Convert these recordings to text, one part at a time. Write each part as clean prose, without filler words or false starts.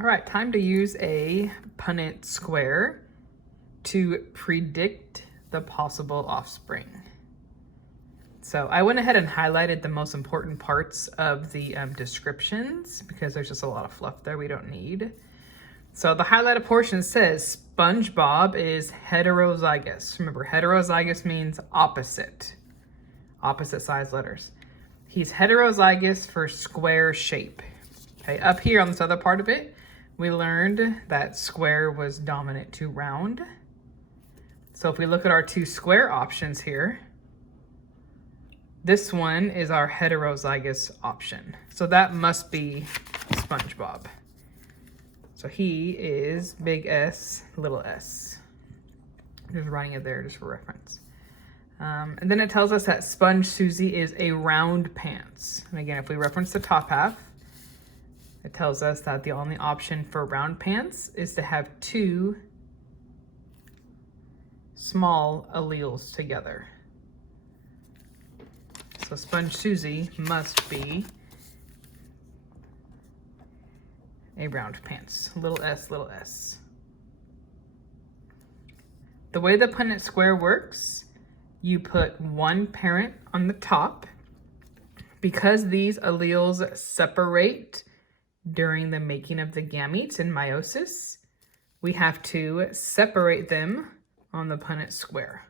All right, time to use a Punnett square to predict the possible offspring. So I went ahead and highlighted the most important parts of the descriptions because there's just a lot of fluff there we don't need. So the highlighted portion says SpongeBob is heterozygous. Remember, heterozygous means opposite size letters. He's heterozygous for square shape. Okay, up here on this other part of it, we learned that square was dominant to round. So if we look at our two square options here, this one is our heterozygous option. So that must be SpongeBob. So he is big S, little s. Just writing it there just for reference. And then it tells us that Sponge Susie is a round pants. And again, if we reference the top half, it tells us that the only option for round pants is to have two small alleles together. So Sponge Susie must be a round pants, little s, little s. The way the Punnett square works, you put one parent on the top. Because these alleles separate during the making of the gametes in meiosis, we have to separate them on the Punnett square.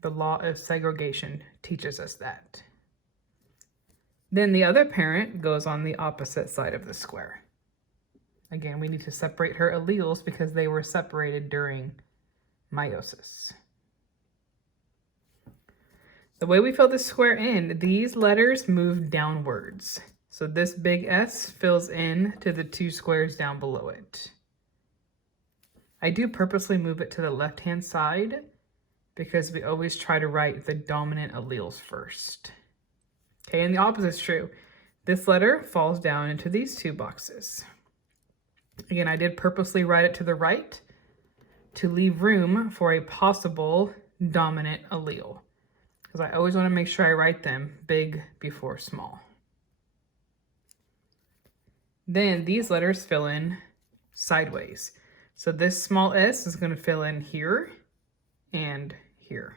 The law of segregation teaches us that. Then the other parent goes on the opposite side of the square. Again, we need to separate her alleles because they were separated during meiosis. The way we fill this square in, these letters move downwards. So this big S fills in to the two squares down below it. I do purposely move it to the left-hand side because we always try to write the dominant alleles first. Okay, and the opposite is true. This letter falls down into these two boxes. Again, I did purposely write it to the right to leave room for a possible dominant allele, because I always want to make sure I write them big before small. Then these letters fill in sideways. So this small s is going to fill in here and here.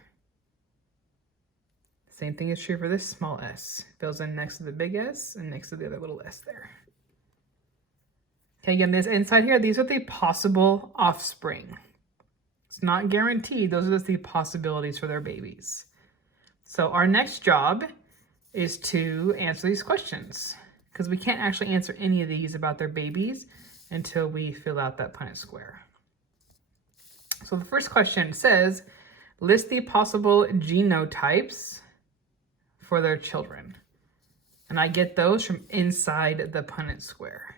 Same thing is true for this small s. Fills in next to the big S and next to the other little s there. Okay, again, this inside here, these are the possible offspring. It's not guaranteed. Those are just the possibilities for their babies. So our next job is to answer these questions, because we can't actually answer any of these about their babies until we fill out that Punnett square. So the first question says, list the possible genotypes for their children. And I get those from inside the Punnett square.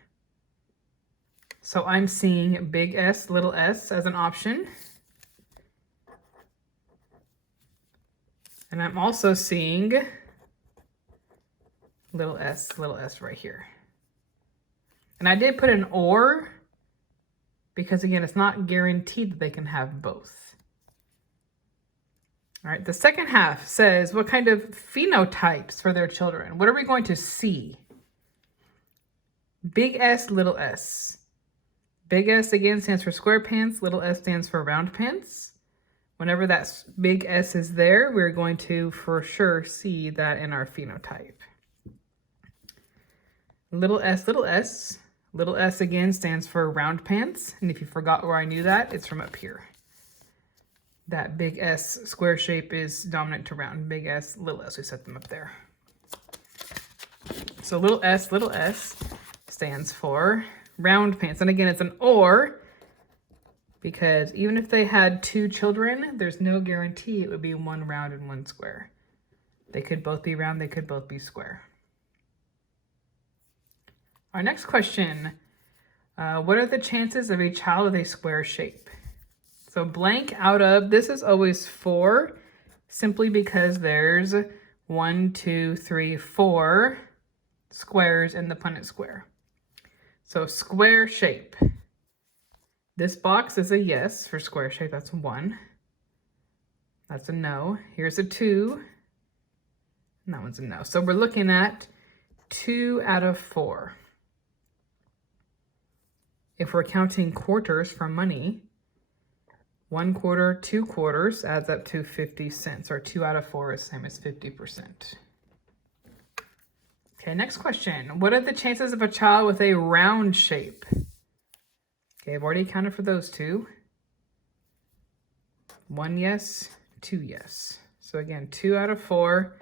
So I'm seeing big S, little s as an option. And I'm also seeing little s right here. And I did put an or because, again, it's not guaranteed that they can have both. All right, the second half says what kind of phenotypes for their children. What are we going to see? Big S, little s. Big S, again, stands for square pants. Little s stands for round pants. Whenever that big S is there, we're going to for sure see that in our phenotype. Little s, little s. Little s, again, stands for round pants. And if you forgot where I knew that, it's from up here. That big S square shape is dominant to round. Big S, little s, we set them up there. So little s stands for round pants. And again, it's an or, because even if they had two children, there's no guarantee it would be one round and one square. They could both be round, they could both be square. Our next question, what are the chances of a child with a square shape? So blank out of, this is always 4, simply because there's 1, 2, 3, 4 squares in the Punnett square. So square shape. This box is a yes for square shape, that's 1. That's a no. Here's a 2. And that one's a no. So we're looking at 2 out of 4. If we're counting quarters for money, 1 quarter, 2 quarters adds up to 50 cents, or 2 out of 4 is the same as 50%. Okay, next question. What are the chances of a child with a round shape? Okay, I've already accounted for those two. 1 yes, 2 yes. So again, 2 out of 4,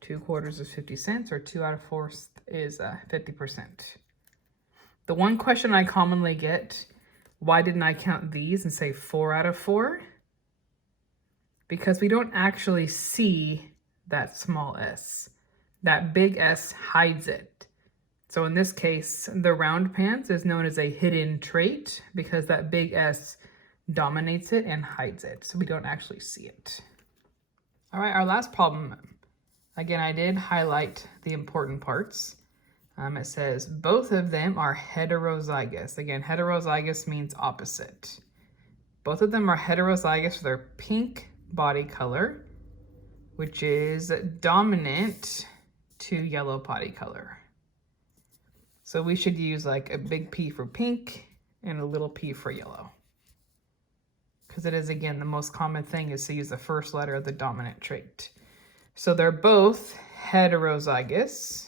2 quarters is 50 cents, or 2 out of 4 is 50%. The one question I commonly get, why didn't I count these and say 4 out of 4? Because we don't actually see that small s. That big S hides it. So in this case, the round pants is known as a hidden trait because that big S dominates it and hides it. So we don't actually see it. All right, our last problem. Again, I did highlight the important parts. It says both of them are heterozygous. Again, heterozygous means opposite. Both of them are heterozygous for their pink body color, which is dominant to yellow body color. So we should use like a big P for pink and a little p for yellow. Because it is, again, the most common thing is to use the first letter of the dominant trait. So they're both heterozygous,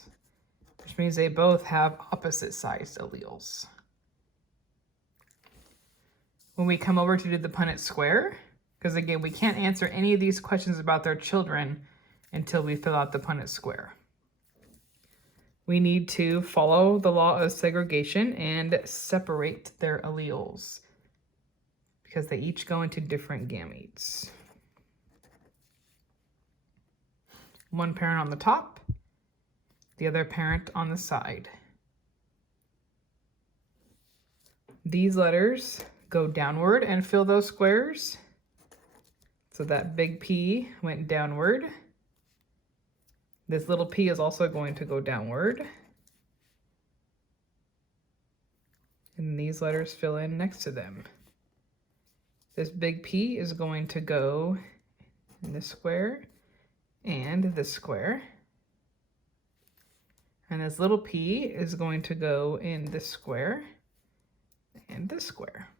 which means they both have opposite sized alleles. When we come over to do the Punnett square, because again, we can't answer any of these questions about their children until we fill out the Punnett square. We need to follow the law of segregation and separate their alleles because they each go into different gametes. One parent on the top, the other parent on the side. These letters go downward and fill those squares. So that big P went downward. This little p is also going to go downward. And these letters fill in next to them. This big P is going to go in this square and this square. And this little p is going to go in this square and this square.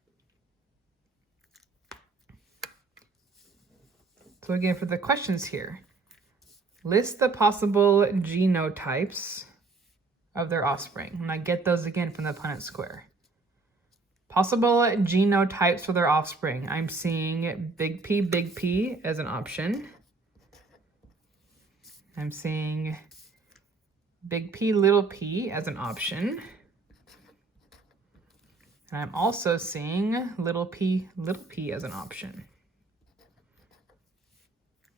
So again, for the questions here, list the possible genotypes of their offspring. And I get those again from the Punnett square. Possible genotypes for their offspring. I'm seeing big P as an option. I'm seeing big P as an option. And I'm also seeing little p as an option.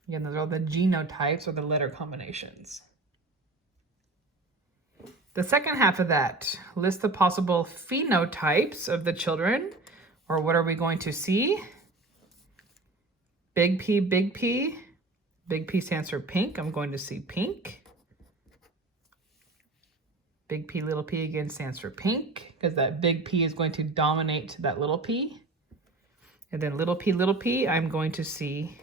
Again, those are all the genotypes or the letter combinations. The second half of that, list the possible phenotypes of the children, or what are we going to see? Big P. Big P stands for pink. I'm going to see pink. Big P again stands for pink, because that big P is going to dominate that little p. And then little p, I'm going to see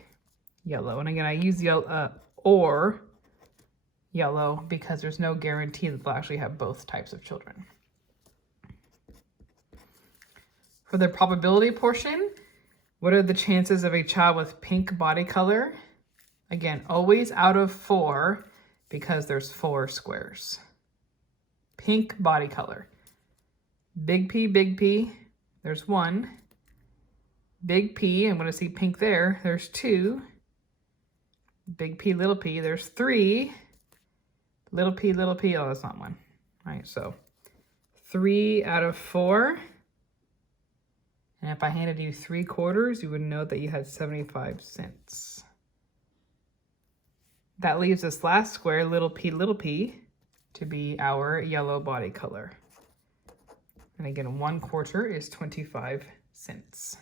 yellow. And again, I use yellow or yellow because there's no guarantee that they'll actually have both types of children. For the probability portion, what are the chances of a child with pink body color? Again, always out of 4 because there's 4 squares. Pink body color. Big P, there's 1. Big P, I'm going to see pink there, there's 2. Big P, there's 3. Little p, oh, that's not 1. All right, so 3 out of 4. And if I handed you 3 quarters, you would know that you had 75 cents. That leaves this last square, little p, to be our yellow body color. And again, 1 quarter is 25 cents.